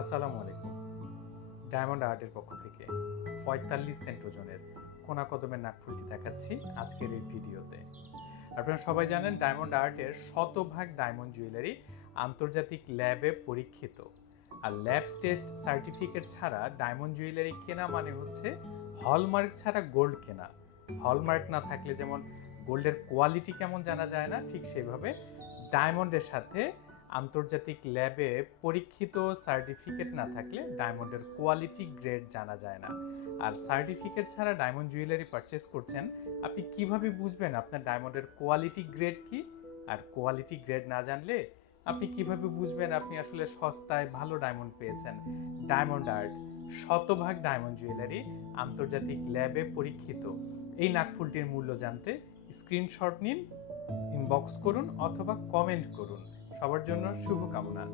আসসালামু আলাইকুম। ডায়মন্ড আর্টের পক্ষ থেকে ৪৫ সেন্ট ওজনের কোনা কদমের নাকফুলটি দেখাচ্ছি আজকের এই ভিডিওতে। আপনারা সবাই জানেন ডায়মন্ড আর্টের শতভাগ ডায়মন্ড জুয়েলারি আন্তর্জাতিক ল্যাবে পরীক্ষিত। আর ল্যাব টেস্ট সার্টিফিকেট ছাড়া ডায়মন্ড জুয়েলারি কেনা মানে হচ্ছে হলমার্ক ছাড়া গোল্ড কেনা। হলমার্ক না থাকলে যেমন গোল্ডের কোয়ালিটি কেমন জানা যায় না, ঠিক সেইভাবে ডায়মন্ডের সাথে আন্তর্জাতিক ল্যাবে পরীক্ষিত সার্টিফিকেট না থাকলে ডায়মন্ডের কোয়ালিটি গ্রেড জানা যায় না। আর সার্টিফিকেট ছাড়া ডায়মন্ড জুয়েলারি পারচেস করছেন, আপনি কিভাবে বুঝবেন আপনার ডায়মন্ডের কোয়ালিটি গ্রেড কি? আর কোয়ালিটি গ্রেড না জানলে আপনি কিভাবে বুঝবেন আপনি আসলে সস্তায় ভালো ডায়মন্ড পেয়েছেন? ডায়মন্ড আর্ট শতভাগ ডায়মন্ড জুয়েলারি আন্তর্জাতিক ল্যাবে পরীক্ষিত। এই নাকফুলটির মূল্য জানতে স্ক্রিনশট নিন, ইনবক্স করুন অথবা কমেন্ট করুন। সবার জন্য শুভকামনা।